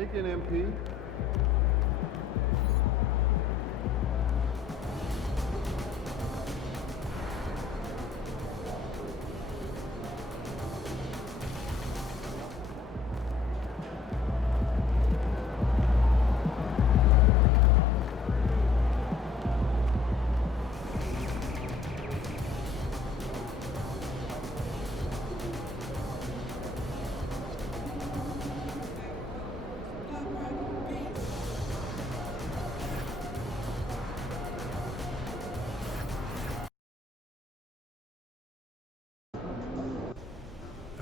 Make it, MP.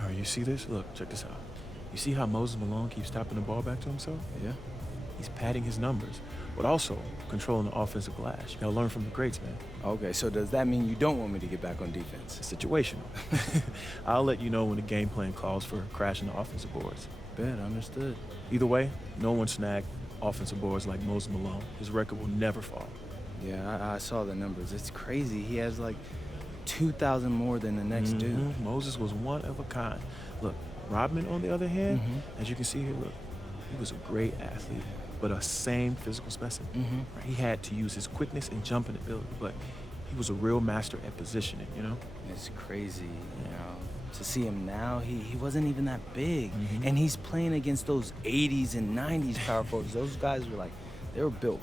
All right, you see this? Look, check this out. You see how Moses Malone keeps tapping the ball back to himself? Yeah. He's padding his numbers, but also controlling the offensive glass. You gotta learn from the greats, man. Okay, so does that mean you don't want me to get back on defense? It's situational. I'll let you know when the game plan calls for crashing the offensive boards. Bet, understood. Either way, no one snagged offensive boards like Moses Malone. His record will never fall. Yeah, I saw the numbers. It's crazy. He has like 2,000 more than the next dude. Moses was one of a kind. Look, Rodman, on the other hand, as you can see here, look, he was a great athlete, but a same physical specimen. Right? He had to use his quickness and jumping ability, but he was a real master at positioning, you know? It's crazy, you know. To see him now, he wasn't even that big. And he's playing against those 80s and 90s power forwards. Those guys were like, they were built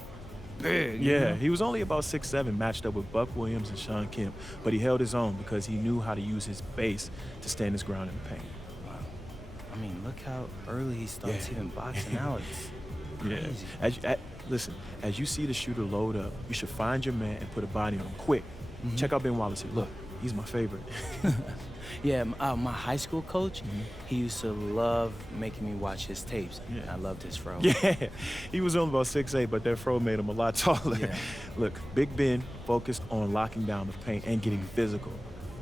big. You Yeah, know? he was only about 6'7", matched up with Buck Williams and Shawn Kemp, but he held his own because he knew how to use his base to stand his ground in the paint. Wow. I mean, look how early he starts even boxing out. It's crazy. Listen, as you see the shooter load up, you should find your man and put a body on him quick. Check out Ben Wallace here. Look, he's my favorite. Yeah, my high school coach, he used to love making me watch his tapes. Yeah. I loved his fro. Yeah, he was only about 6'8", but that fro made him a lot taller. Yeah. Look, Big Ben focused on locking down the paint and getting physical.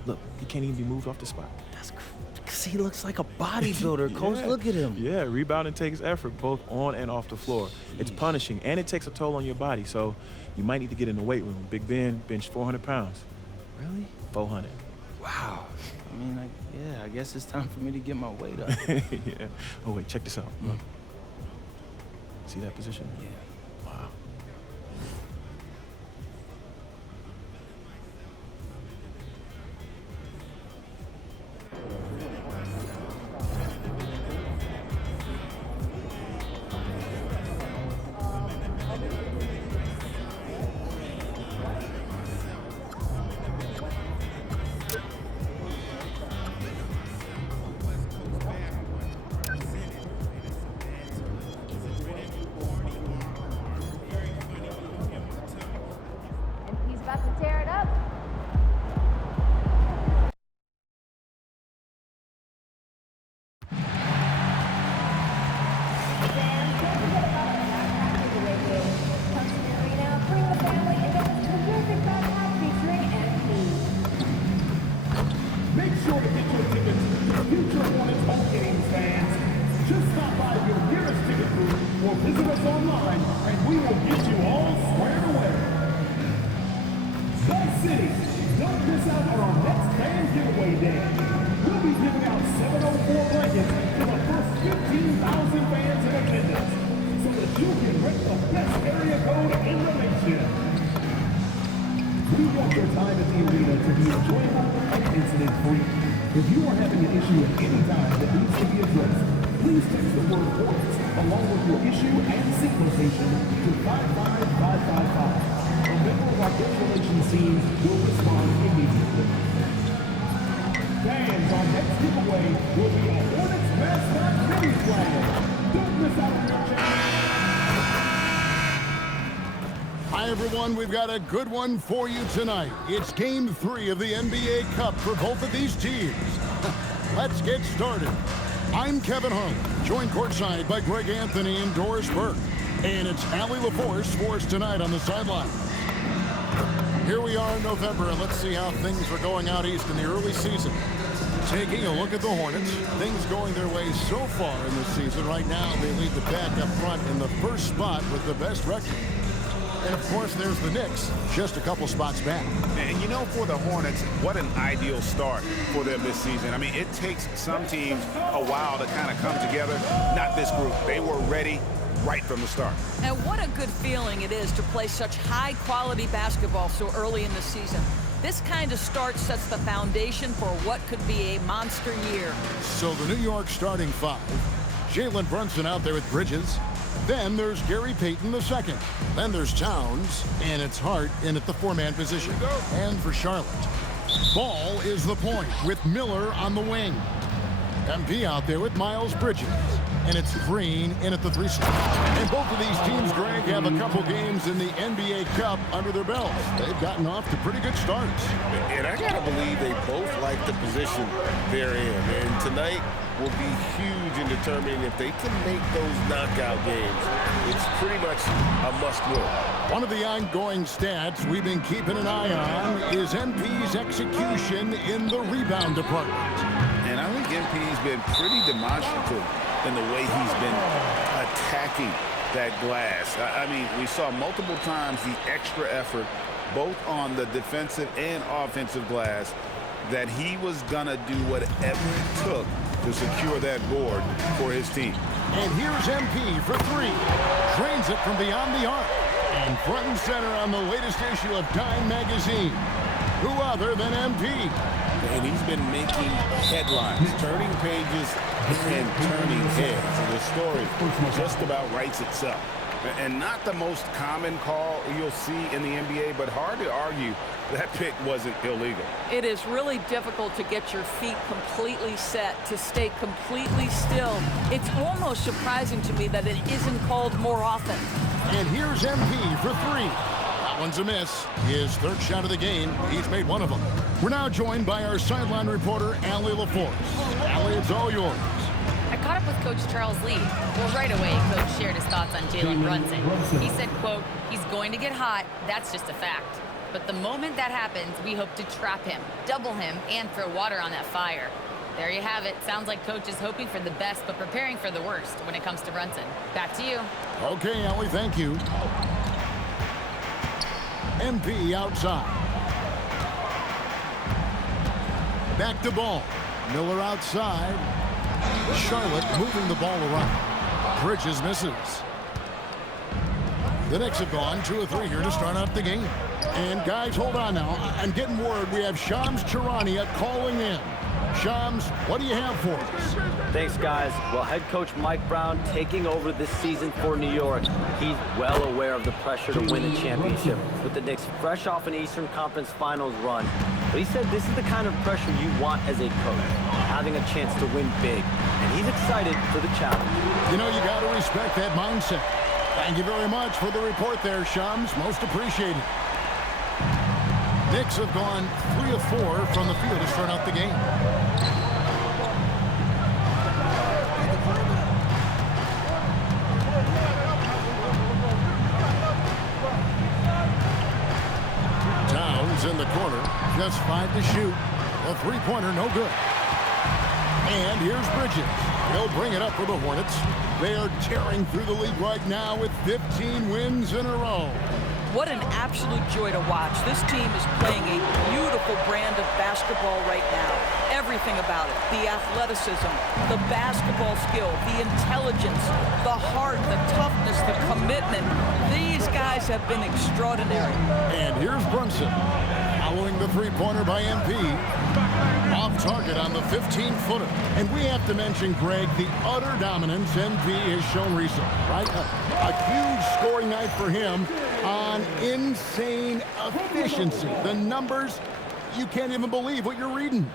Look, he can't even be moved off the spot. That's because he looks like a bodybuilder, coach. Yeah. Look at him. Yeah, rebounding takes effort both on and off the floor. It's punishing, and it takes a toll on your body, so you might need to get in the weight room. Big Ben benched 400 pounds. Really? 400. Wow. I mean, I guess it's time for me to get my weight up. Yeah. Oh, wait, check this out. Look. See that position? Yeah. Wow. And he's about to tear it up. Make sure to get your tickets to future Hornets home games, fans. Just stop by your nearest ticket booth or visit us online, and we will get you all squared away. The City, don't miss out on our next fan giveaway day. We'll be giving out 704 blankets to the first 15,000 fans in attendance, so that you can rent the best area code in the nation. We want your time at the arena to be enjoyable and incident-free. If you are having an issue at any time that needs to be addressed, please text the word Hornets along with your issue and seat location to 55555. A member of our guest relations team will respond immediately. Fans, our next giveaway will be a Hornets mascot mini flag. Don't miss out on your chance. Hi, everyone. We've got a good one for you tonight. It's Game 3 of the NBA Cup for both of these teams. Let's get started. I'm Kevin Hung, joined courtside by Greg Anthony and Doris Burke. And it's Allie LaForce for us tonight on the sideline. Here we are in November, and let's see how things are going out east in the early season. Taking a look at the Hornets, things going their way so far in this season. Right now, they lead the pack up front in the first spot with the best record. And, of course, there's the Knicks, just a couple spots back. And, you know, for the Hornets, what an ideal start for them this season. I mean, it takes some teams a while to kind of come together. Not this group. They were ready right from the start. And what a good feeling it is to play such high-quality basketball so early in the season. This kind of start sets the foundation for what could be a monster year. So the New York starting five. Jalen Brunson out there with Bridges. Then there's Gary Payton II. Then there's Towns, and it's Hart in at the four-man position. And for Charlotte, Ball is the point with Miller on the wing. MP out there with Miles Bridges. And it's Green in at the 3 slot. And both of these teams, Greg, have a couple games in the NBA Cup under their belts. They've gotten off to pretty good starts. And I gotta believe they both like the position they're in. And tonight will be huge in determining if they can make those knockout games. It's pretty much a must-win. One of the ongoing stats we've been keeping an eye on is MP's execution in the rebound department. And I think MP's been pretty demonstrative in the way he's been attacking that glass. I mean, we saw multiple times the extra effort, both on the defensive and offensive glass, that he was going to do whatever it took to secure that board for his team. And here's MP for three. Drains it from beyond the arc. And front and center on the latest issue of Time Magazine. Who other than MP? And he's been making headlines, turning pages and turning heads. And the story just about writes itself. And not the most common call you'll see in the NBA, but hard to argue that pick wasn't illegal. It is really difficult to get your feet completely set, to stay completely still. It's almost surprising to me that it isn't called more often. And here's MP for three. That one's a miss. His third shot of the game. He's made one of them. We're now joined by our sideline reporter, Allie LaForce. Allie, it's all yours. I caught up with Coach Charles Lee. Well, right away, Coach shared his thoughts on Jalen Brunson. He said, quote, he's going to get hot. That's just a fact. But the moment that happens, we hope to trap him, double him, and throw water on that fire. There you have it. Sounds like Coach is hoping for the best, but preparing for the worst when it comes to Brunson. Back to you. Okay, Allie, thank you. MP outside. Back to Ball. Miller outside. Charlotte moving the ball around. Bridges misses. The Knicks have gone 2 of 3 here to start out the game. And guys, hold on now. I'm getting word we have Shams Charania calling in. Shams, what do you have for us? Thanks, guys. Well, head coach Mike Brown taking over this season for New York. He's well aware of the pressure to win a championship, with the Knicks fresh off an Eastern Conference Finals run. But he said this is the kind of pressure you want as a coach, having a chance to win big. And he's excited for the challenge. You know, you got to respect that mindset. Thank you very much for the report there, Shams. Most appreciated. Knicks have gone 3 of 4 from the field to start out the game. Towns in the corner, just 5 to shoot. A three-pointer, no good. And here's Bridges. He'll bring it up for the Hornets. They are tearing through the league right now with 15 wins in a row. What an absolute joy to watch. This team is playing a beautiful brand of basketball right now. Everything about it. The athleticism, the basketball skill, the intelligence, the heart, the toughness, the commitment. These guys have been extraordinary. And here's Brunson. Following the three-pointer by MP. Off target on the 15-footer. And we have to mention, Greg, the utter dominance MP has shown recently, right? A huge scoring night for him on insane efficiency. The numbers, you can't even believe what you're reading.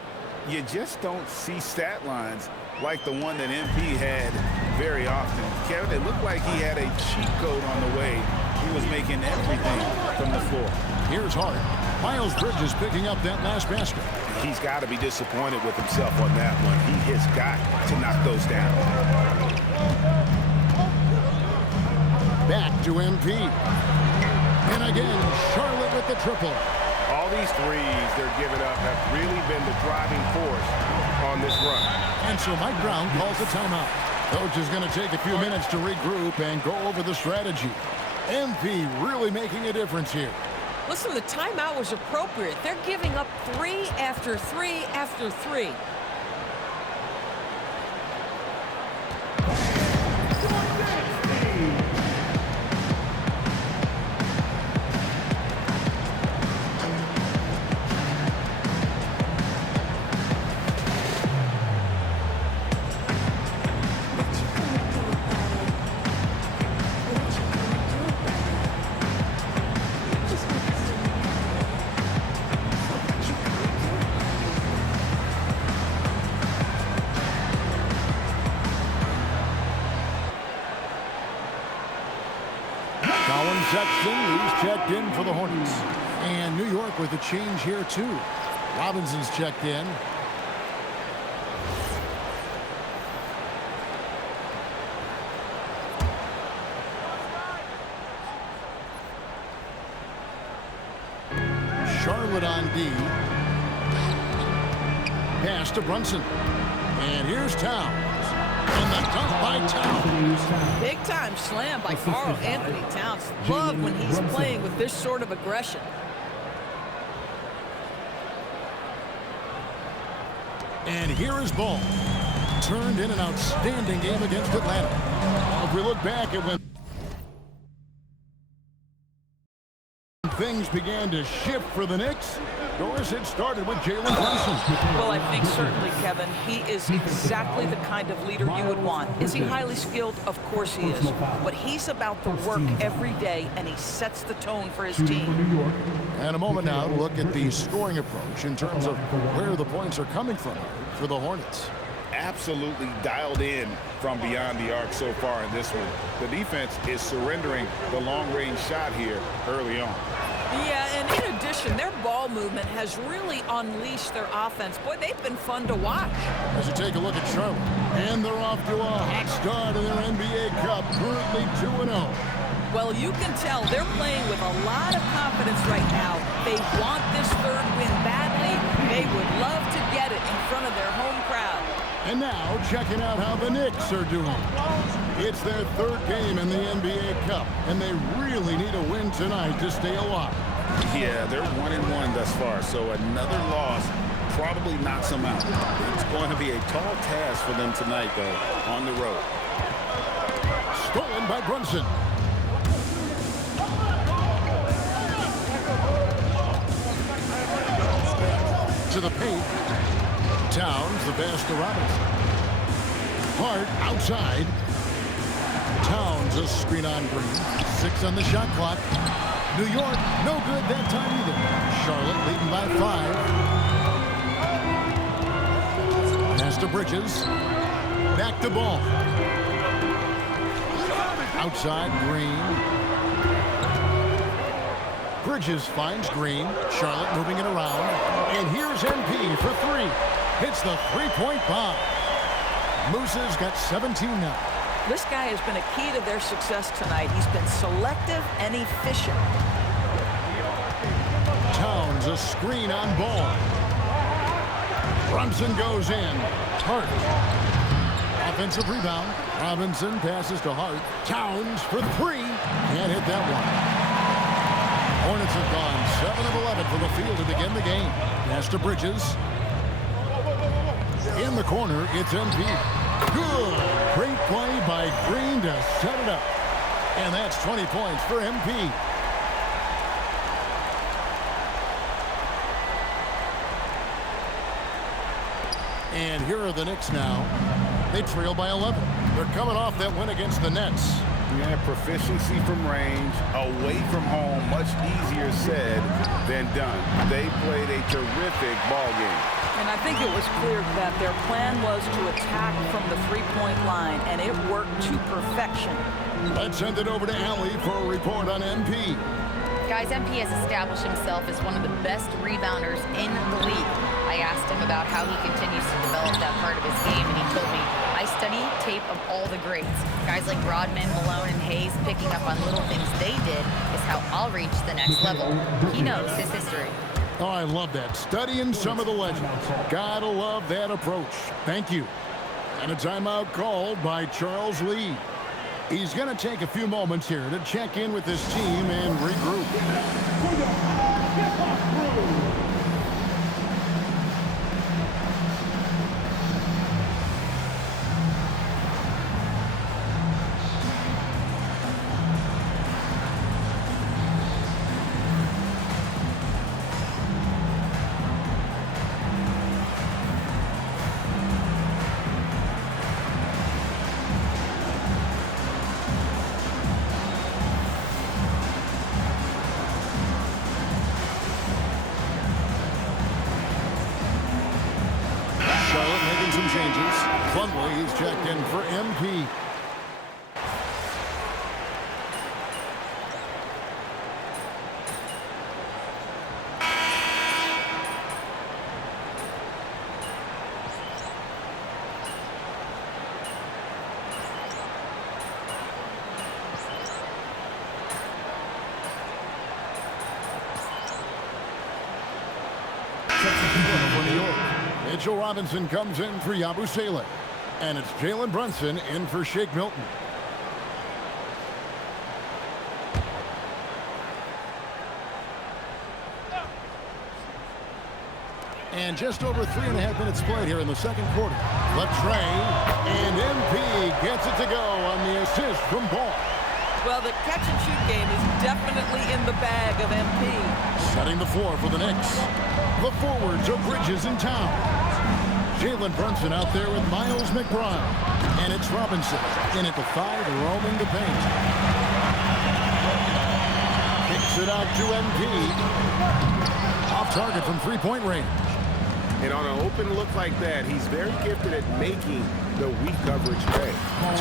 You just don't see stat lines like the one that MP had very often. Kevin, it looked like he had a cheat code on the way. He was making everything from the floor. Here's Hart. Miles Bridges picking up that last basket. He's got to be disappointed with himself on that one. He has got to knock those down. Back to MP. And again, Charlotte with the triple. All these threes they're giving up have really been the driving force on this run. And so Mike Brown calls a timeout. Coach is going to take a few minutes to regroup and go over the strategy. MP really making a difference here. Listen, the timeout was appropriate. They're giving up 3 after 3 after 3. Colin Sexton, he's checked in for the Hornets. And New York with a change here, too. Robinson's checked in. Charlotte on D. Pass to Brunson. And here's Towns. And the dunk by Towns. Big time slam by Karl Anthony Towns. Love when he's playing with this sort of aggression. And here is Ball. Turned in an outstanding game against Atlanta. If we look back at when things began to shift for the Knicks, Doris had started with Jalen Brunson. Well, I think certainly, Kevin, he is exactly the kind of leader you would want. Is he highly skilled? Of course he is. But he's about the work every day, and he sets the tone for his team. And a moment now, look at the scoring approach in terms of where the points are coming from for the Hornets. Absolutely dialed in from beyond the arc so far in this one. The defense is surrendering the long-range shot here early on. Yeah, and in addition, their ball movement has really unleashed their offense. Boy, they've been fun to watch. As you take a look at Charlotte, and they're off to a hot start in their NBA Cup, currently 2-0. Well, you can tell they're playing with a lot of confidence right now. They want this third win badly. They would love to get it in front of their home crowd. And now, checking out how the Knicks are doing. It's their third game in the NBA Cup, and they really need a win tonight to stay alive. Yeah, they're 1-1 thus far, so another loss probably knocks them out. It's going to be a tall task for them tonight, though, on the road. Stolen by Brunson. To the paint. Towns, the pass to Robinson. Hart outside. Towns, a screen on Green. 6 on the shot clock. New York, no good that time either. Charlotte leading by 5. Pass to Bridges. Back to Ball. Outside, Green. Bridges finds Green. Charlotte moving it around. And here's MP for 3. Hits the three-point bomb. Moose's got 17 now. This guy has been a key to their success tonight. He's been selective and efficient. Towns, a screen on Ball. Brunson goes in. Hart. Offensive rebound. Robinson passes to Hart. Towns for 3. Can't hit that one. Hornets have gone 7 of 11 from the field to begin the game. Pass to Bridges. In the corner, it's MP. Good. Great play by Green to set it up. And that's 20 points for MP. And here are the Knicks now. They trail by 11. They're coming off that win against the Nets. Yeah, proficiency from range, away from home, much easier said than done. They played a terrific ball game. And I think it was clear that their plan was to attack from the three-point line, and it worked to perfection. Let's send it over to Allie for a report on MP. Guys, MP has established himself as one of the best rebounders in the league. I asked him about how he continues to develop that part of his game, and he told me, I study tape of all the greats. Guys like Rodman, Malone, and Hayes picking up on little things they did is how I'll reach the next level. He knows his history. Oh, I love that. Studying some of the legends. Gotta love that approach. Thank you. And a timeout called by Charles Lee. He's going to take a few moments here to check in with his team and regroup. Changes. Plumlee, he's checked in for MP. For New York. Mitchell Robinson comes in for Yabusele. And it's Jalen Brunson in for Shake Milton. And just over 3.5 minutes played here in the second quarter. Latrey, and MP gets it to go on the assist from Ball. Well, the catch-and-shoot game is definitely in the bag of MP. Setting the floor for the Knicks. The forwards are Bridges and Towns. Jalen Brunson out there with Miles McBride. And it's Robinson in at the 5, roaming the paint. Kicks it out to MP. Off target from three-point range. And on an open look like that, he's very gifted at making the weak coverage pay.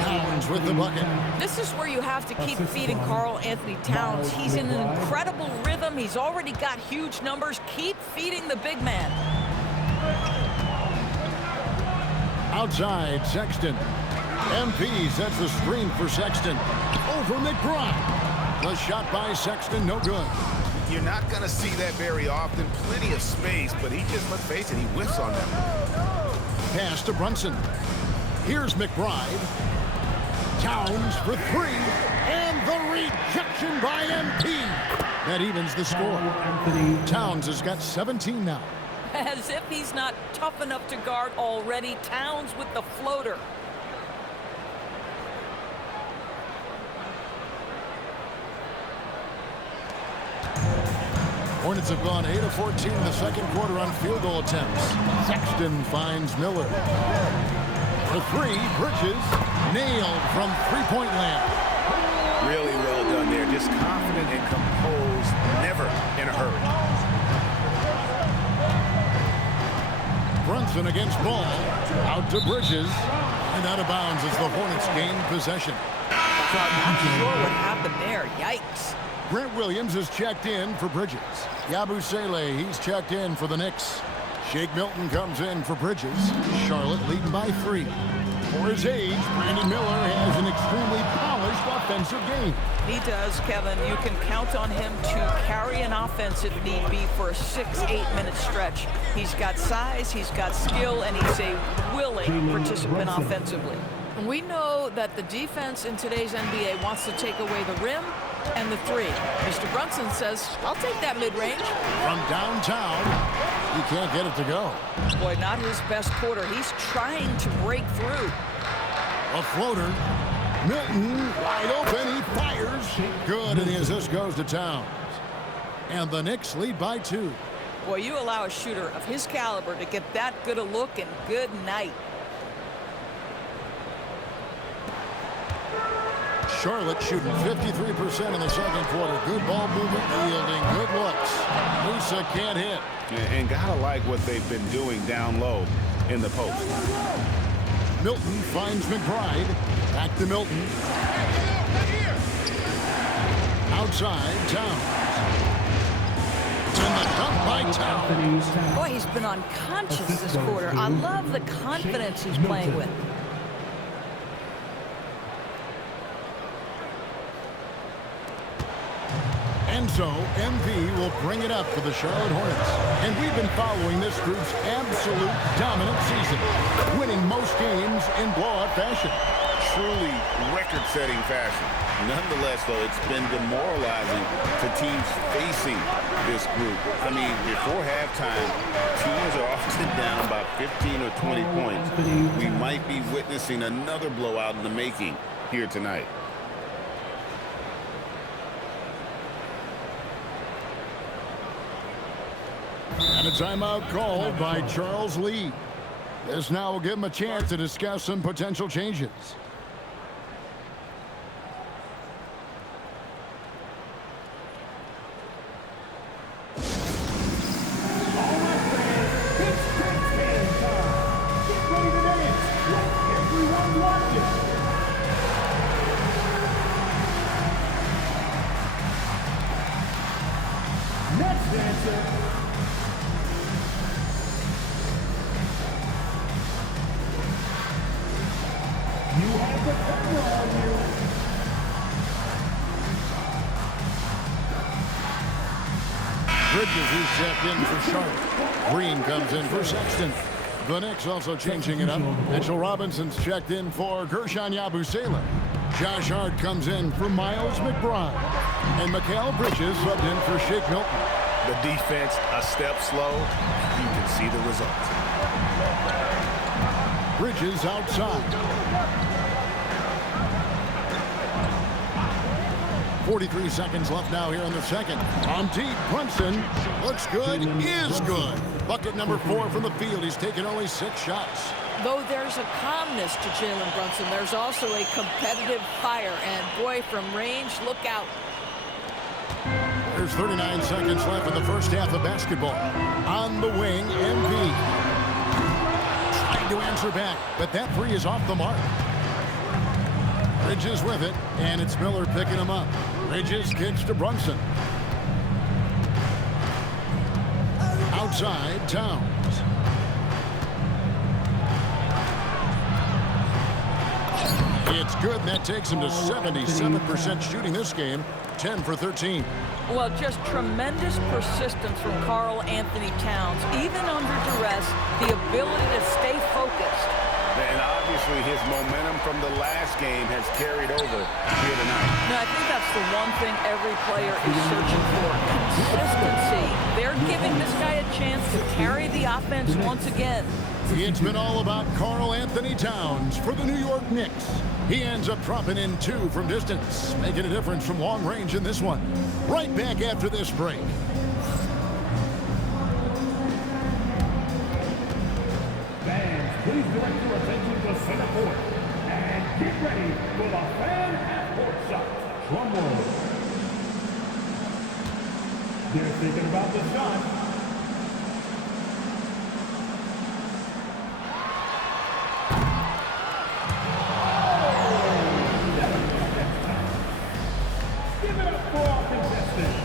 Towns with the bucket. This is where you have to keep feeding Karl Anthony Towns. He's in an incredible rhythm. He's already got huge numbers. Keep feeding the big man. Outside, Sexton. MP sets the screen for Sexton. Over McBride. The shot by Sexton, no good. You're not going to see that very often. Plenty of space, but he just, let's face it, he whiffs on them. Pass to Brunson. Here's McBride. Towns for 3. And the rejection by MP. That evens the score. Towns has got 17 now. As if he's not tough enough to guard already. Towns with the floater. Hornets have gone 8 of 14 in the second quarter on field goal attempts. Sexton finds Miller. For 3, Bridges nailed from three-point land. Really well done there. Just confident and composed. Never in a hurry. Brunson against Ball. Out to Bridges. And out of bounds as the Hornets gain possession. Not sure what happened there. Yikes. Grant Williams is checked in for Bridges. Yabusele, he's checked in for the Knicks. Shake Milton comes in for Bridges. Charlotte leading by 3. For his age, Brandon Miller has an extremely polished offensive game. He does, Kevin. You can count on him to carry an offense if need be for a 6-8 minute stretch. He's got size, he's got skill, and he's a willing participant offensively. We know that the defense in today's NBA wants to take away the rim and the 3. Mr. Brunson says, I'll take that mid-range. From downtown, he can't get it to go. Boy, not his best quarter. He's trying to break through. A floater. Milton wide open. He fires. Good, and the assist goes to Towns. And the Knicks lead by 2. Boy, you allow a shooter of his caliber to get that good a look, and good night. Charlotte shooting 53% in the second quarter. Good ball movement, yielding good looks. Musa can't hit. And gotta like what they've been doing down low in the post. Milton finds McBride. Back to Milton. Outside, Towns. And the dunk by Towns. Boy, he's been unconscious this quarter. I love the confidence he's playing with. And so, MP will bring it up for the Charlotte Hornets. And we've been following this group's absolute dominant season, winning most games in blowout fashion. Truly record-setting fashion. Nonetheless, though, it's been demoralizing to teams facing this group. I mean, before halftime, teams are often down by 15 or 20 points. We might be witnessing another blowout in the making here tonight. And a timeout called by Charles Lee. This now will give him a chance to discuss some potential changes. Next dancer. You have the camera on you. Bridges is checked in for Charlotte. Green comes in for Sexton. The Knicks also changing it up. Mitchell Robinson's checked in for Gershon Yabusele. Josh Hart comes in for Miles McBride. And Mikal Bridges subbed in for Shake Milton. The defense a step slow. You can see the results. Bridges outside. 43 seconds left now here in the second. On deep, Brunson looks good, is good. Bucket number 4 from the field. He's taken only 6 shots. Though there's a calmness to Jalen Brunson, there's also a competitive fire. And boy, from range, look out. There's 39 seconds left in the first half of basketball. On the wing, MV. Trying to answer back, but that 3 is off the mark. Bridges with it, and it's Miller picking him up. Bridges kicks to Brunson. Outside, Towns. It's good, and that takes him to 77% shooting this game, 10 for 13. Well, just tremendous persistence from Karl Anthony Towns. Even under duress, the ability to stay focused. And obviously his momentum from the last game has carried over here tonight. Now, I think that's the one thing every player is searching for. Consistency. They're giving this guy a chance to carry the offense once again. It's been all about Karl Anthony Towns for the New York Knicks. He ends up dropping in 2 from distance, making a difference from long range in this one. Right back after this break. Fans, please direct your attention to center court and get ready for the fan half-court shot. Drum roll. They're thinking about the shot. Give it up for our contestants.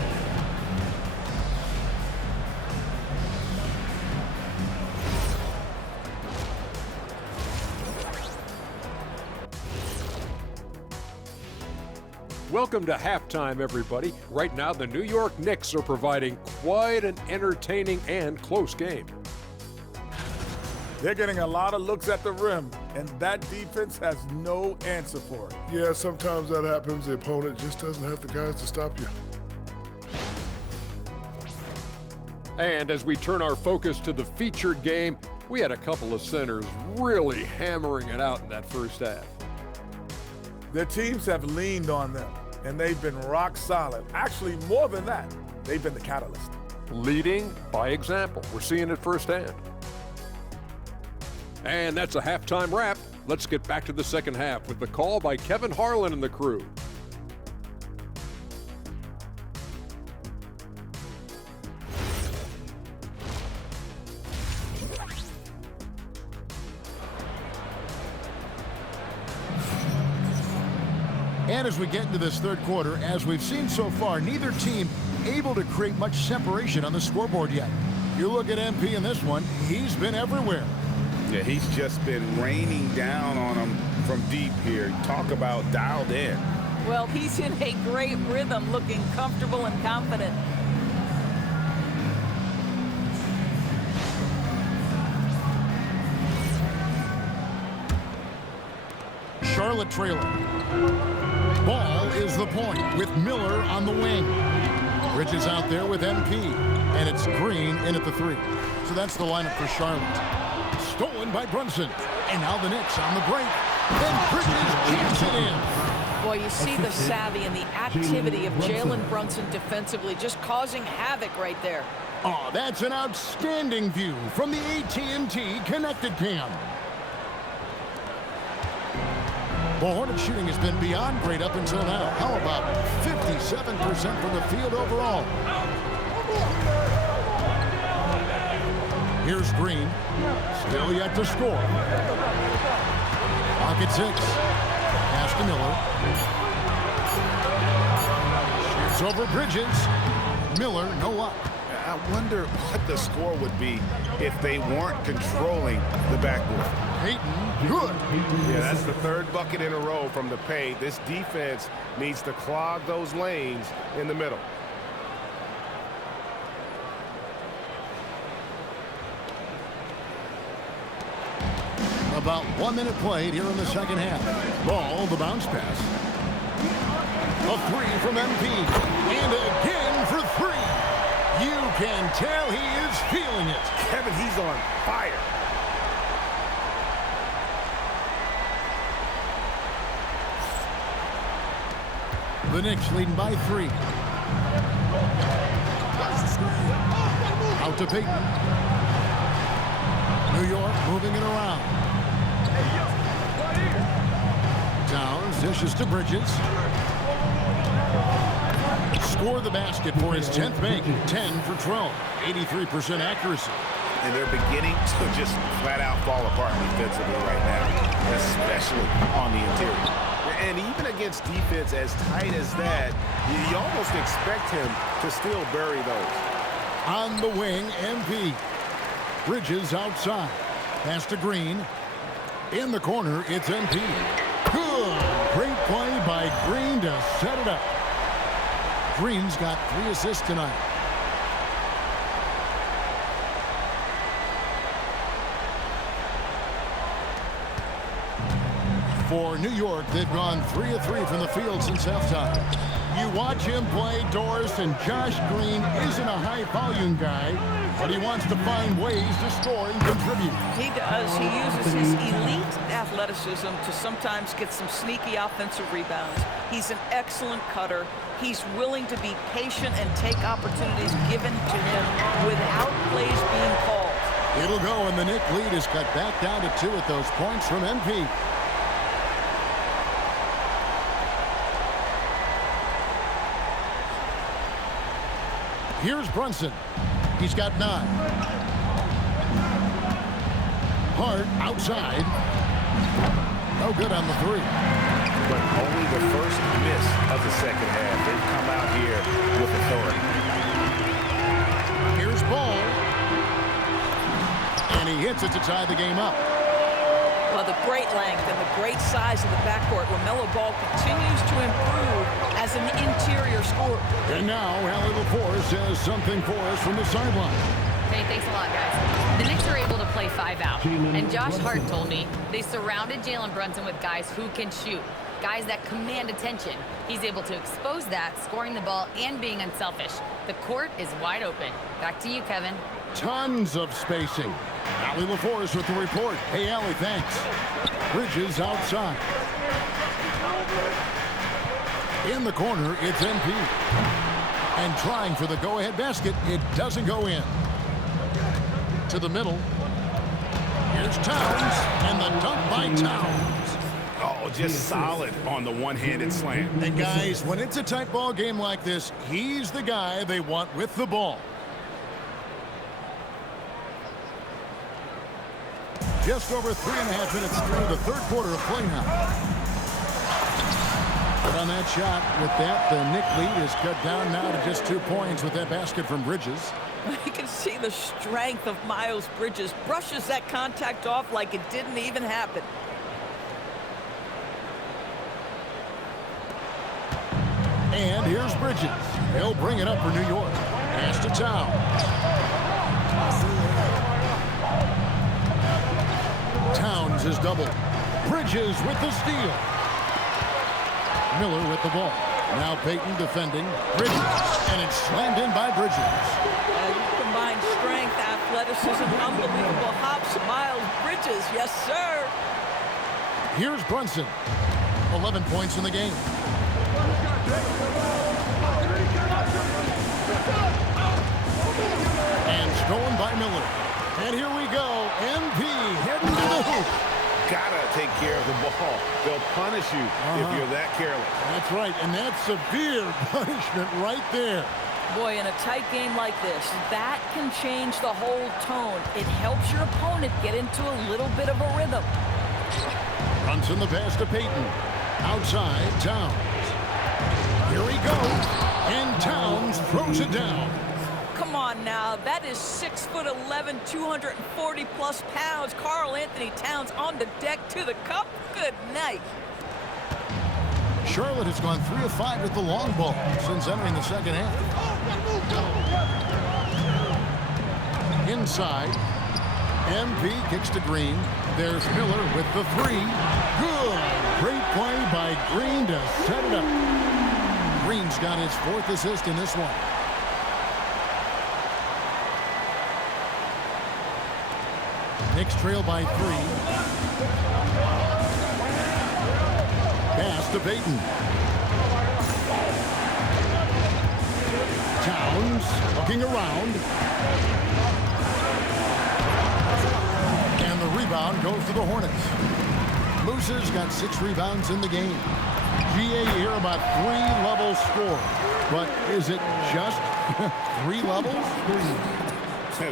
Welcome to halftime, everybody. Right now, the New York Knicks are providing quite an entertaining and close game. They're getting a lot of looks at the rim, and that defense has no answer for it. Yeah, sometimes that happens. The opponent just doesn't have the guys to stop you. And as we turn our focus to the featured game, we had a couple of centers really hammering it out in that first half. Their teams have leaned on them, and they've been rock solid. Actually, more than that, they've been the catalyst. Leading by example. We're seeing it firsthand. And that's a halftime wrap. Let's get back to the second half with the call by Kevin Harlan and the crew. And as we get into this third quarter, as we've seen so far, neither team able to create much separation on the scoreboard yet. You look at MP in this one, he's been everywhere. Yeah, he's just been raining down on them from deep here. Talk about dialed in. Well, he's in a great rhythm, looking comfortable and confident. Charlotte trailing. Ball is the point with Miller on the wing. Bridges out there with MP, and it's Green in at the 3. So that's the lineup for Charlotte. Stolen by Brunson, and now the Knicks on the break. And Bridges jams it in. Well, you see the savvy and the activity of Jalen Brunson defensively, just causing havoc right there. Oh, that's an outstanding view from the AT&T Connected Cam. Well, Hornet shooting has been beyond great up until now. How about 57% from the field overall? Here's Green. Still yet to score. Clock at 6. Pass to Miller. Shoots over Bridges. Miller, no luck. I wonder what the score would be if they weren't controlling the backboard. Payton, good. Yeah, that's the 3rd bucket in a row from the paint. This defense needs to clog those lanes in the middle. About 1 minute played here in the second half. Ball, the bounce pass. A 3 from MP. And again for 3. You can tell he is feeling it. Kevin, he's on fire. The Knicks leading by 3. Out to Payton. New York moving it around. Towns dishes to Bridges. Score the basket for his 10th make. 10 for 12. 83% accuracy. And they're beginning to just flat out fall apart defensively right now, especially on the interior. And even against defense as tight as that, you almost expect him to still bury those. On the wing, MP. Bridges outside. Pass to Green. In the corner, it's MP. Good. Great play by Green to set it up. Green's got 3 assists tonight. For New York, they've gone 3 of 3 from the field since halftime. You watch him play, Doris, and Josh Green isn't a high-volume guy, but he wants to find ways to score and contribute. He does. He uses his elite athleticism to sometimes get some sneaky offensive rebounds. He's an excellent cutter. He's willing to be patient and take opportunities given to him without plays being called. It'll go, and the Knick lead is cut back down to 2 at those points from MP. Here's Brunson. He's got 9. Hart outside. No good on the 3. But only the first miss of the second half. They've come out here with authority. Here's Ball. And he hits it to tie the game up. Well, the great length and the great size of the backcourt. LaMelo Ball continues to improve as an interior scorer. And now, Allie LaForce has something for us from the sideline. Hey, thanks a lot, guys. The Knicks are able to play 5 out. And Josh Hart told me they surrounded Jalen Brunson with guys who can shoot, guys that command attention. He's able to expose that, scoring the ball and being unselfish. The court is wide open. Back to you, Kevin. Tons of spacing. Allie LaForce with the report. Hey, Allie, thanks. Bridges outside. In the corner, it's MP. And trying for the go-ahead basket, it doesn't go in. To the middle. Here's Towns, and the dunk by Towns. Oh, just solid on the one-handed slam. And guys, when it's a tight ball game like this, he's the guy they want with the ball. Just over 3.5 minutes through the 3rd quarter of play now. But on that shot, with that, the Knick lead is cut down now to just 2 points with that basket from Bridges. You can see the strength of Miles Bridges. Brushes that contact off like it didn't even happen. Here's Bridges. He'll bring it up for New York. Pass to Town. Towns is double. Bridges with the steal. Miller with the ball. Now Payton defending. Bridges. And it's slammed in by Bridges. You combine strength, athleticism, unbelievable hops. Miles Bridges, yes, sir. Here's Brunson. 11 points in the game. And stolen by Miller. And here we go. MP heading to the hoop. Gotta take care of the ball. They'll punish you if you're that careless. That's right, and that's severe punishment right there. Boy, in a tight game like this, that can change the whole tone. It helps your opponent get into a little bit of a rhythm. Brunson the pass to Payton. Outside, Towns. Here he goes. And Towns throws it down. Come on now, that is 6'11", 240-plus pounds. Karl Anthony Towns on the deck to the cup. Good night. Charlotte has gone 3 of 5 with the long ball since entering the second half. Inside, MP kicks to Green. There's Miller with the 3. Good. Great play by Green to set it up. Green's got his 4th assist in this one. Knicks trail by 3. Pass to Payton. Towns looking around. And the rebound goes to the Hornets. Moose's got 6 rebounds in the game. GA here about 3-level score. But is it just 3 levels?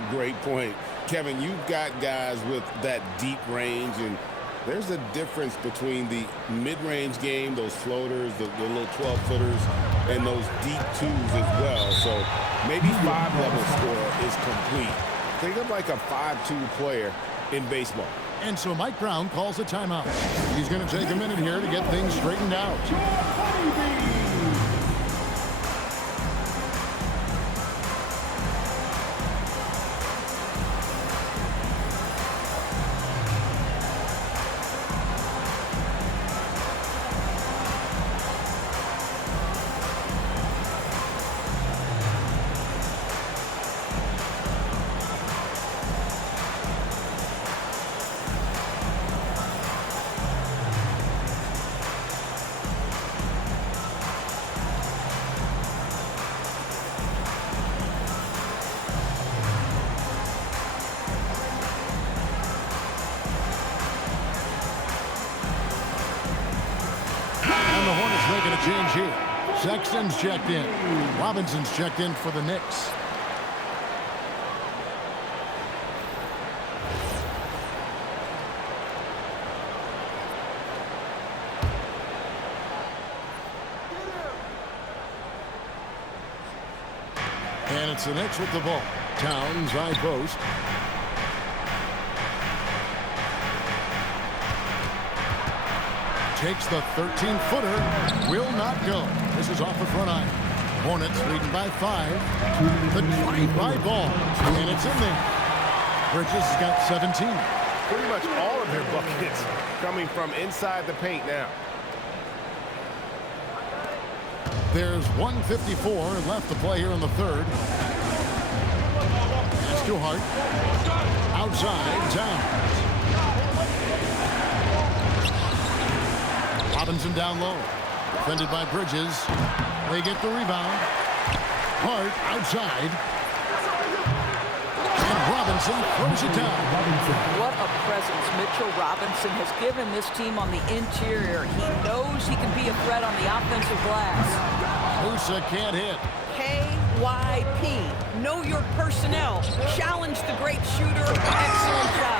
Great point. Kevin, you've got guys with that deep range, and there's a difference between the mid-range game, those floaters, the little 12-footers, and those deep 2s as well. So maybe 5-level score is complete. Think of like a 5-2 player in baseball. And so Mike Brown calls a timeout. He's going to take a minute here to get things straightened out. Making a change here. Sexton's checked in. Robinson's checked in for the Knicks. And it's the Knicks with the ball. Towns high post. Takes the 13-footer, will not go. This is off the front iron. Hornets leading by 5. The drive by Ball, and it's in there. Bridges has got 17. Pretty much all of their buckets coming from inside the paint now. There's 1:54 left to play here in the third. Pass to Hart. Outside, Towns. Robinson down low. Defended by Bridges. They get the rebound. Hart outside. And Robinson throws it down. What a presence Mitchell Robinson has given this team on the interior. He knows he can be a threat on the offensive glass. Musa can't hit. KYP. Know your personnel. Challenge the great shooter. Excellent job.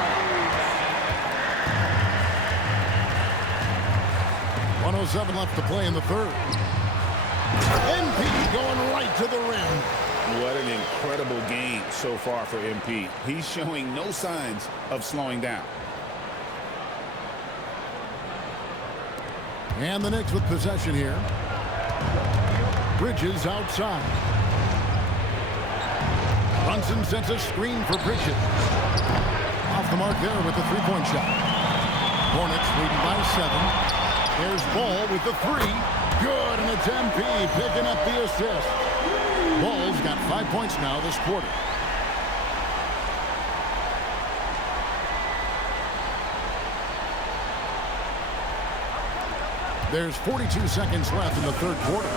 1:07 left to play in the third. MP going right to the rim. What an incredible game so far for MP. He's showing no signs of slowing down. And the Knicks with possession here. Bridges outside. Brunson sends a screen for Bridges. Off the mark there with the three-point shot. Hornets leading by 7. There's Ball with the 3. Good, and it's MP picking up the assist. Ball's got 5 points now this quarter. There's 42 seconds left in the third quarter.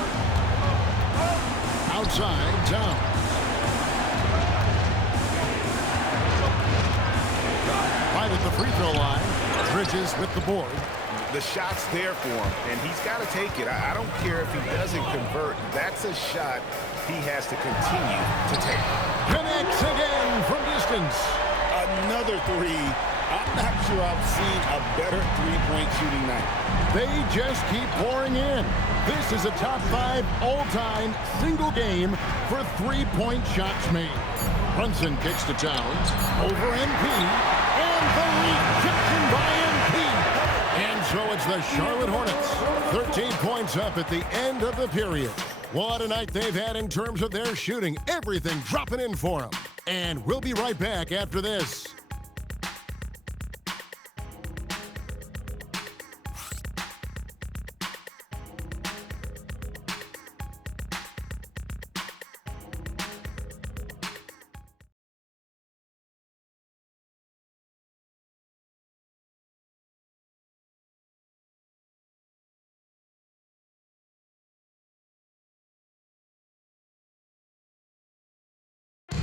Outside, Towns. Right at the free throw line. Bridges with the board. The shot's there for him, and he's got to take it. I don't care if he doesn't convert. That's a shot he has to continue to take. Connects again from distance. Another 3. I'm not sure I've seen a better three-point shooting night. They just keep pouring in. This is a top 5 all-time single game for three-point shots made. Brunson kicks to Towns. Over MP. And the rejection by MP. And so it's the Charlotte Hornets. 13 points up at the end of the period. What a night they've had in terms of their shooting. Everything dropping in for them. And we'll be right back after this.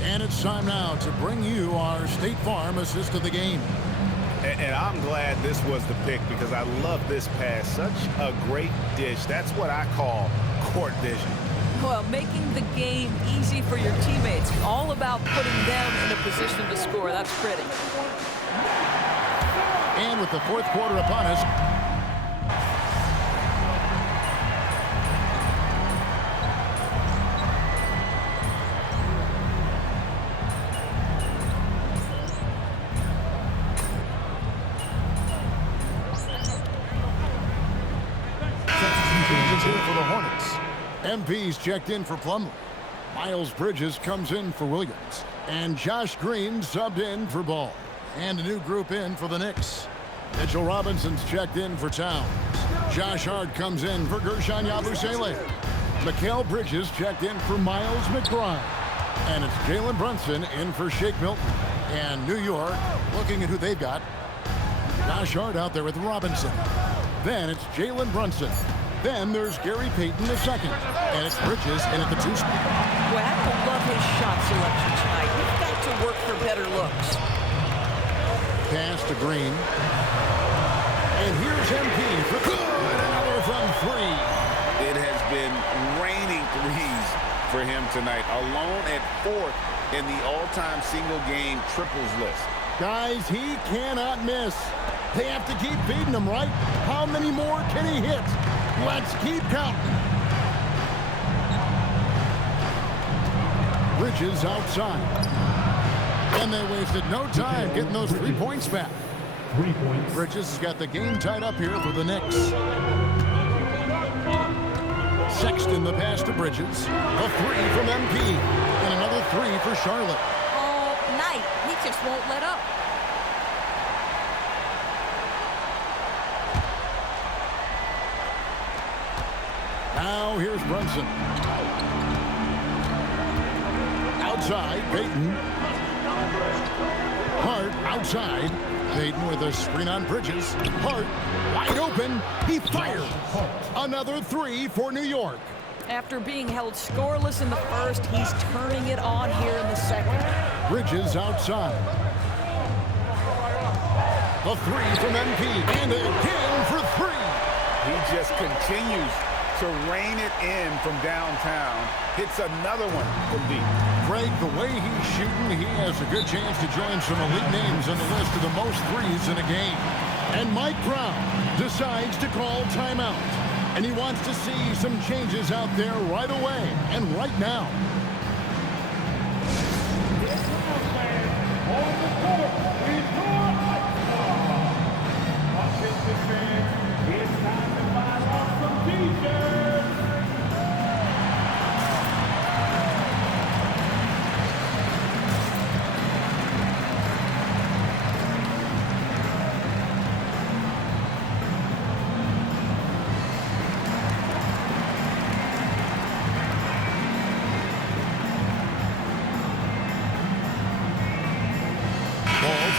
And it's time now to bring you our State Farm assist of the game. And I'm glad this was the pick because I love this pass. Such a great dish. That's what I call court vision. Well, making the game easy for your teammates. All about putting them in a position to score. That's pretty. And with the fourth quarter upon us, here for the Hornets. MP's checked in for Plumlee. Miles Bridges comes in for Williams. And Josh Green subbed in for Ball. And a new group in for the Knicks. Mitchell Robinson's checked in for Towns. Josh Hart comes in for Gershon Yabusele. Mikal Bridges checked in for Miles McBride. And it's Jalen Brunson in for Shake Milton. And New York, looking at who they've got. Josh Hart out there with Robinson. Then it's Jalen Brunson. Then there's Gary Payton II. And it's Bridges in at the 2 spot. Well, I have to love his shot selection tonight. He's got to work for better looks. Pass to Green. And here's MP for good. Another from 3. It has been raining threes for him tonight. Alone at 4th in the all-time single-game triples list. Guys, he cannot miss. They have to keep feeding him, right? How many more can he hit? Let's keep counting. Bridges outside. And they wasted no time getting those 3 points back. 3 points. Bridges has got the game tied up here for the Knicks. Sexton the pass to Bridges. A 3 from MP. And another 3 for Charlotte. All night. He just won't let up. Now here's Brunson. Outside, Payton. Hart outside. Payton with a screen on Bridges. Hart wide open. He fires. Another 3 for New York. After being held scoreless in the first, he's turning it on here in the second. Bridges outside. The 3 from MP. And again for 3. He just continues to rein it in from downtown. Hits another one from deep. Greg, the way he's shooting, he has a good chance to join some elite names on the list of the most threes in a game. And Mike Brown decides to call timeout. And he wants to see some changes out there right away and right now.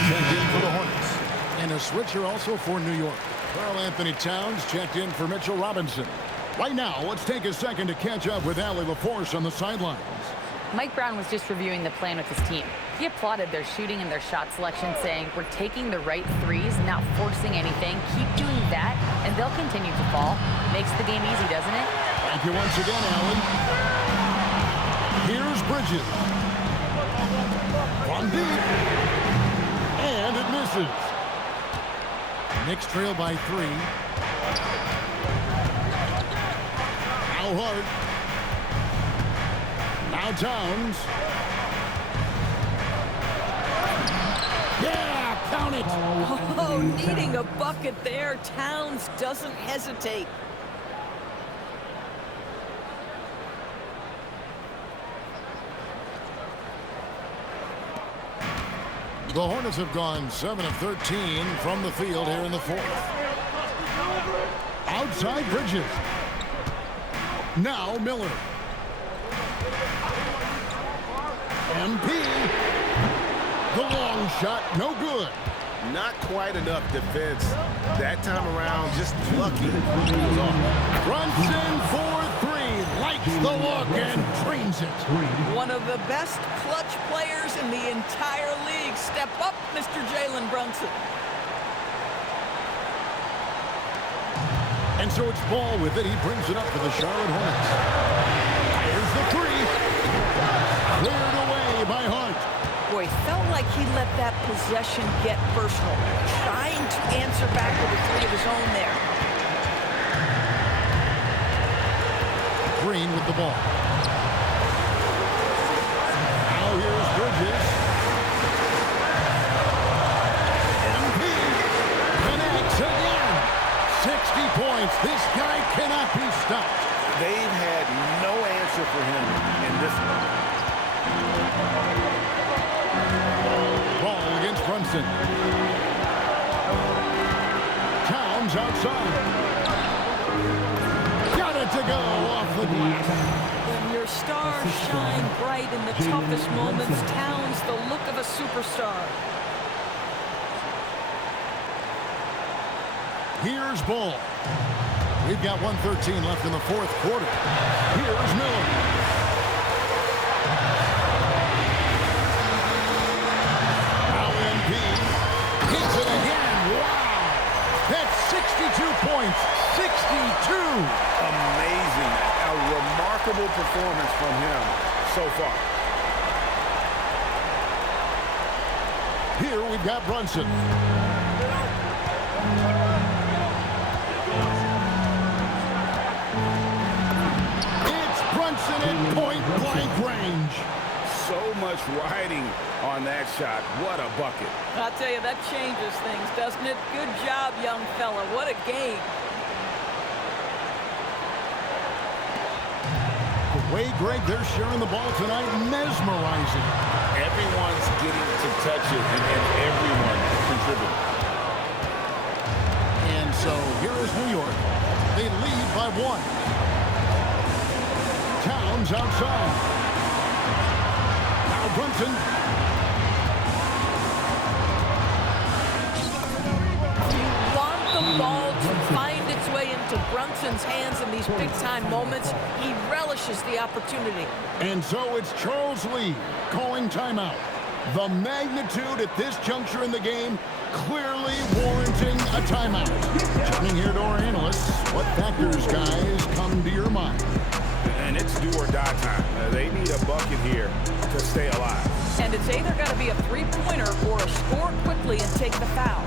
checked in for the Hornets. And a switcher also for New York. Karl Anthony Towns checked in for Mitchell Robinson. Right now, let's take a second to catch up with Allie LaForce on the sidelines. Mike Brown was just reviewing the plan with his team. He applauded their shooting and their shot selection, saying, "We're taking the right threes, not forcing anything. Keep doing that, and they'll continue to fall." Makes the game easy, doesn't it? Thank you once again, Allen. Here's Bridges. From deep. And it misses. Knicks trail by 3. Now Hart. Now Towns. Yeah, count it. Oh, needing a bucket there. Towns doesn't hesitate. The Hornets have gone 7 of 13 from the field here in the 4th. Outside Bridges. Now Miller. MP. The long shot, no good. Not quite enough defense that time around. Just lucky. He was off. Brunson for 3. Likes the look and trains it. One of the best clutch players in the entire league. Step up, Mr. Jalen Brunson. And so it's Ball with it. He brings it up for the Charlotte Hornets. Here's the 3. Cleared away by Hart. Boy, felt like he let that possession get personal. Trying to answer back with a 3 of his own there. Green with the ball. Now here's Bridges. MP connects again. 60 points. This guy cannot be stopped. They've had no answer for him in this one. Ball against Brunson. Towns outside. Got it to go off the glass. When your stars shine bright in the toughest moments, Towns the look of a superstar. Here's Ball. We've got 1:13 left in the 4th quarter. Here's Miller. Now MP hits it again. Wow! That's 62 points. 62! Amazing. A remarkable performance from him so far. Here we've got Brunson. It's Brunson at point-blank range. So much riding on that shot. What a bucket. I'll tell you, that changes things, doesn't it? Good job, young fella. What a game. The way, Greg, they're sharing the ball tonight, mesmerizing. Everyone's getting to touch it, and everyone contributing. And so here is New York. They lead by 1. Towns outside. Now Brunson. You want the ball to find its way into Brunson's hands in these big-time moments. He relishes the opportunity. And so it's Charles Lee calling timeout. The magnitude at this juncture in the game clearly warranting a timeout. Turning here to our analysts, what factors, guys, come to your mind? And it's do or die time. They need a bucket here to stay alive. And it's either got to be a three-pointer or a score quickly and take the foul.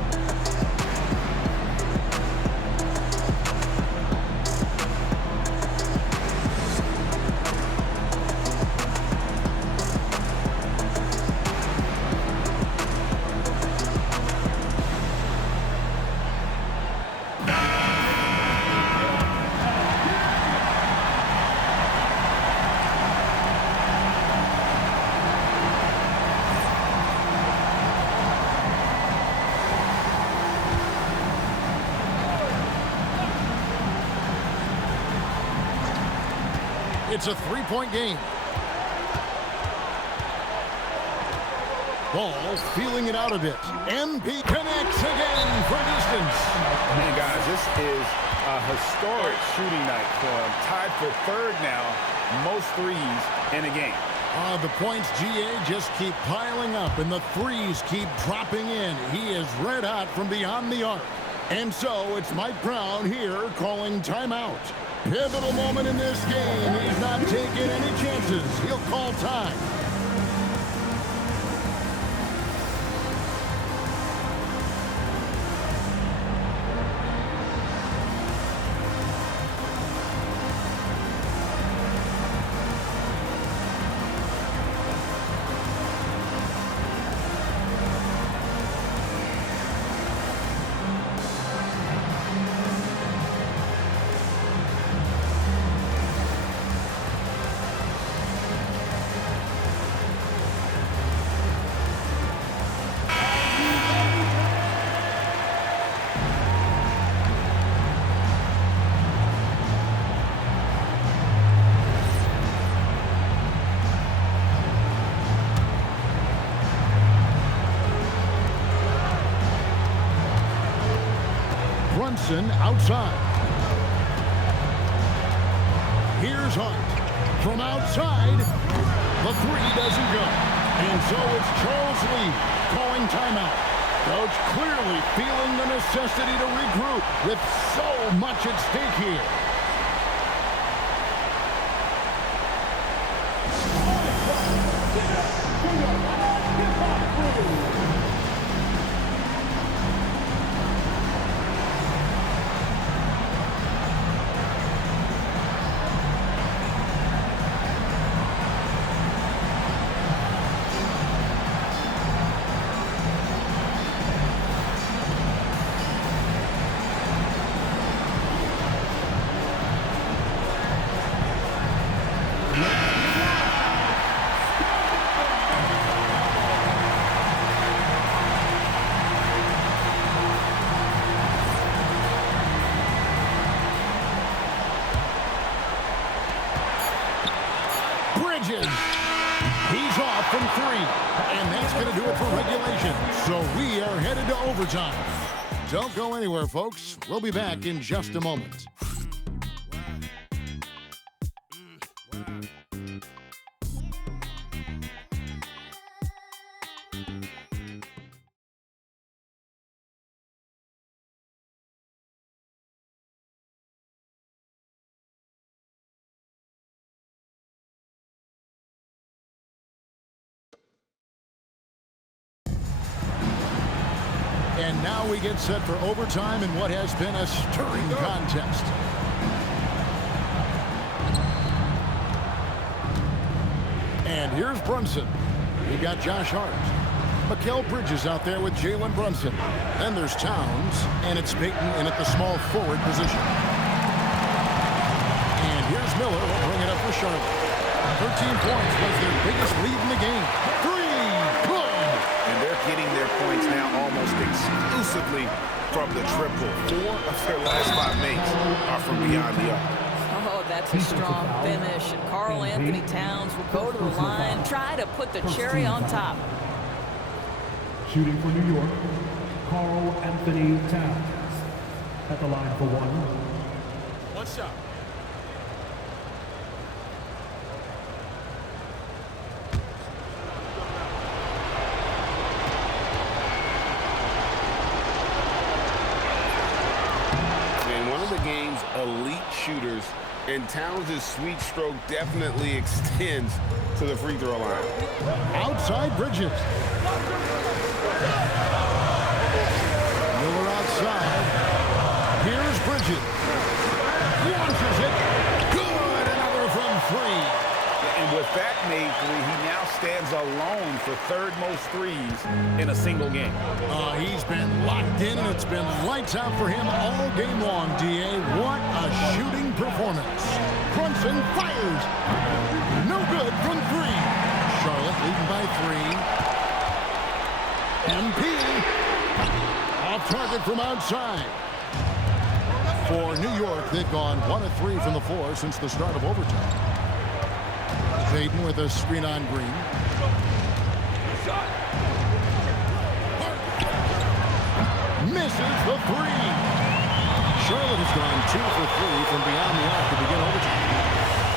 It's a 3-point game. Ball feeling it out a bit. MP connects again for distance. Man, guys, this is a historic shooting night for him. Tied for third now, most threes in a game. The points, GA, just keep piling up, and the threes keep dropping in. He is red hot from beyond the arc. And so it's Mike Brown here calling timeout. Pivotal moment in this game. He's not taking any chances. He'll call time. Outside. Here's Hart. From outside, the three doesn't go. And so it's Charles Lee calling timeout. Coach clearly feeling the necessity to regroup with so much at stake here. He's off from three, and that's going to do it for regulation. So we are headed to overtime. Don't go anywhere, folks. We'll be back in just a moment. And now we get set for overtime in what has been a stirring contest. And here's Brunson. We've got Josh Hart. Mikal Bridges out there with Jalen Brunson. Then there's Towns, and it's Payton in at the small forward position. And here's Miller. We'll bring it up for Charlotte. 13 points was their biggest lead in the game. And they're getting their points now almost exclusively from the triple. 4 of their last 5 makes are from beyond the arc. Oh, that's a strong finish. And Karl Anthony Towns will go to the line, try to put the cherry on top. Shooting for New York, Karl Anthony Towns. At the line for one. One shot. Game's elite shooters, and Towns' sweet stroke definitely extends to the free throw line. Outside Bridges. Miller outside. Here's Bridges. Launches it. Good. Another from three. And with that made three, he now stands alone for third most threes in a single game. He's been locked in, and it's been lights out for him all game long, D.A. What a shooting performance. Brunson fires. No good from three. Charlotte leading by 3. MP off target from outside. For New York, they've gone 1 of 3 from the floor since the start of overtime. Payton with a screen on Green. misses the three. Charlotte has gone 2 for 3 from beyond the arc to begin overtime.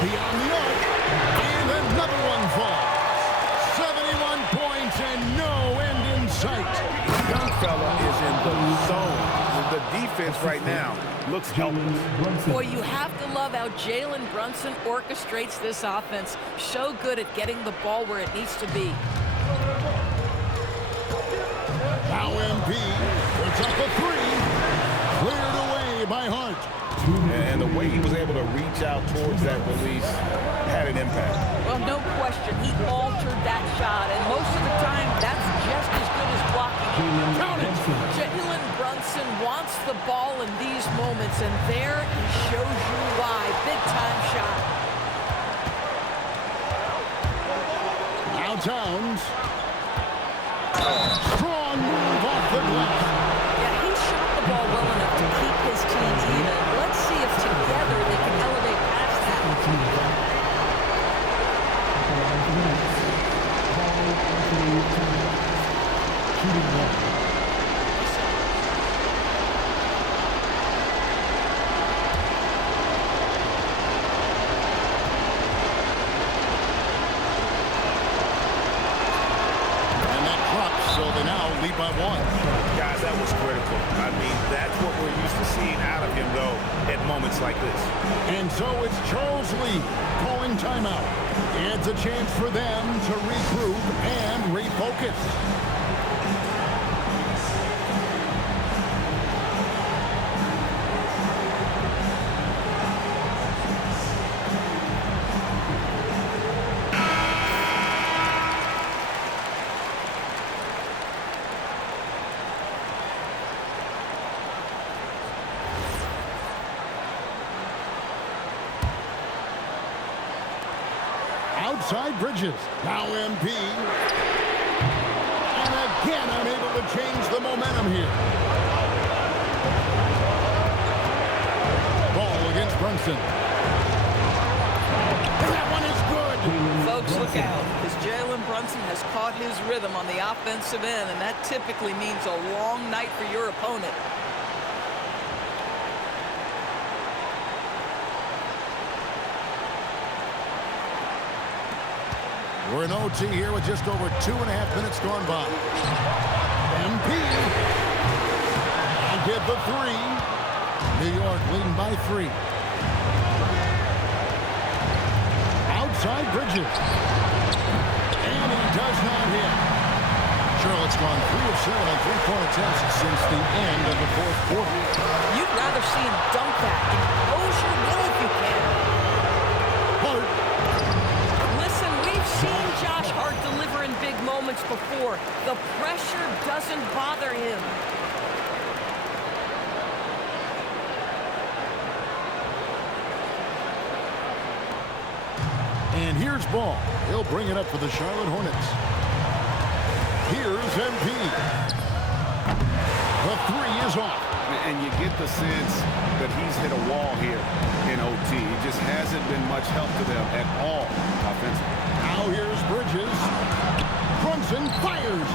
Beyond the arc, and another one falls. 71 points and no end in sight. Young fella is in the zone. The defense right now looks helpless. Boy, you have to love how Jalen Brunson orchestrates this offense. So good at getting the ball where it needs to be. Now MP puts up a three. Cleared away by Hart. And the way he was able to reach out towards that release had an impact. Well, no question. He altered that shot, and most of the time, that's just as good as blocking. Count it! Jalen Brunson wants the ball in these moments, and there he shows you why. Big-time shot. Now Towns. Strong move off the glass. Yeah, he shot the ball well enough to keep his team even. Let's see if together they can elevate past that. And that drops, so they now lead by 1. Guys, that was critical. I mean, that's what we're used to seeing out of him, though, at moments like this. And so it's Charles Lee calling timeout. It's a chance for them to regroup and refocus. Outside Bridges. Now MP. And again, unable to change the momentum here. Ball against Brunson. And that one is good. Folks, look out, because Jalen Brunson has caught his rhythm on the offensive end, and that typically means a long night for your opponent. We're in OT here with just over 2.5 minutes gone by. MP. And get the three. New York leading by 3. Outside Bridges. And he does not hit. Charlotte's gone 3 of 7 on three-point attempts since the end of the fourth quarter. You'd rather see him dunk that. Impose your will if you can. Hart. Listen, we've seen Josh Hart deliver in big moments before. The pressure doesn't bother him. And here's Ball. He'll bring it up for the Charlotte Hornets. Here's MP. The three is off. And you get the sense that he's hit a wall here in OT. He just hasn't been much help to them at all offensively. Now here's Bridges. Brunson fires.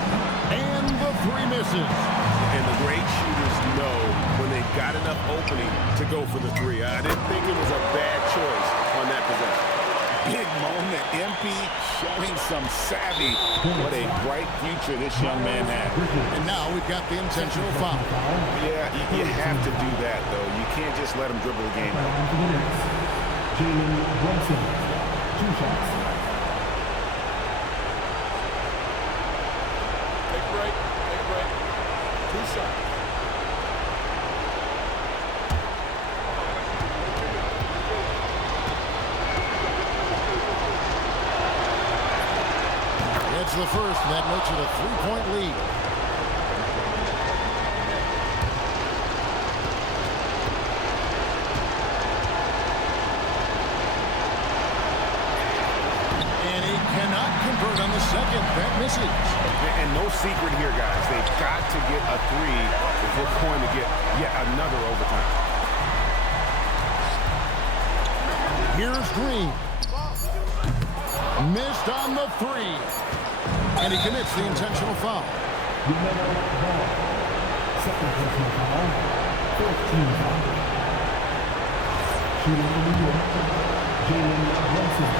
And the three misses. And the great shooters know when they've got enough opening to go for the three. I didn't think it was a bad choice on that possession. Big moment. MP showing some savvy. What a bright future this young man has. And now we've got the intentional foul. Yeah, you have to do that, though. You can't just let him dribble the game. Jalen Brunson, 2 shots. Take a break. Take a break. 2 shots. It's the first, and that makes it a 3-point lead. And he cannot convert on the second. That misses. And no secret here, guys. They've got to get a three if we're going to get yet another overtime. Here's Green. Missed on the three. And he commits the intentional foul. second personal foul. Fourth team foul. Shooting for New York, Jalen Brunson.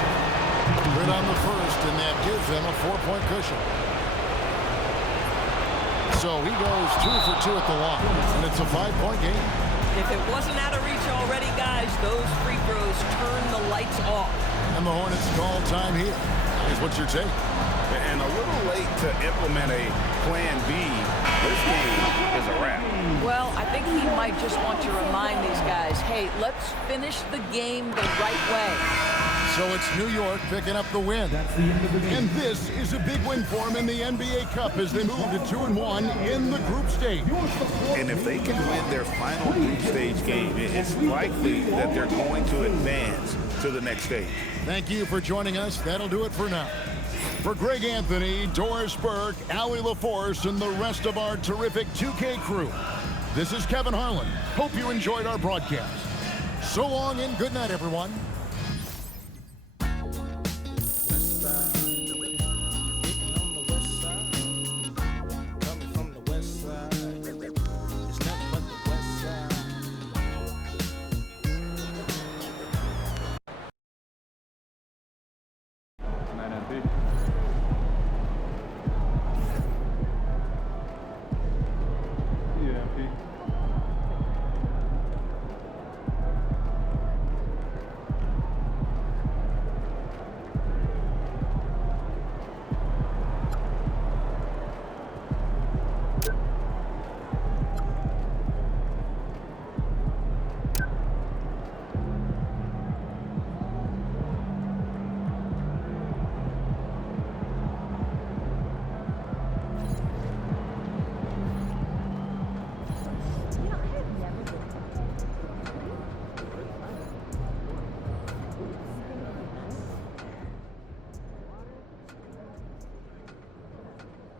Good on the first, and that gives them a 4-point cushion. So he goes 2 for 2 at the line, and it's a 5-point game. If it wasn't out of reach already, guys, those free throws turn the lights off. And the Hornets call time here, is what you're saying. And a little late to implement a plan B. This game is a wrap. Well, I think he might just want to remind these guys, hey, let's finish the game the right way. So it's New York picking up the win. That's the end of the game. And this is a big win for them in the NBA Cup as they move to 2-1 in the group stage. And if they can win their final group stage game, it's likely that they're going to advance to the next stage. Thank you for joining us. That'll do it for now. For Greg Anthony, Doris Burke, Allie LaForce, and the rest of our terrific 2K crew, this is Kevin Harlan. Hope you enjoyed our broadcast. So long and good night, everyone.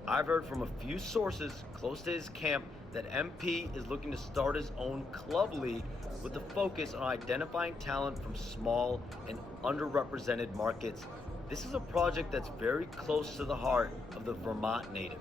I've heard from a few sources close to his camp that MP is looking to start his own club league with a focus on identifying talent from small and underrepresented markets. This is a project that's very close to the heart of the Vermont native.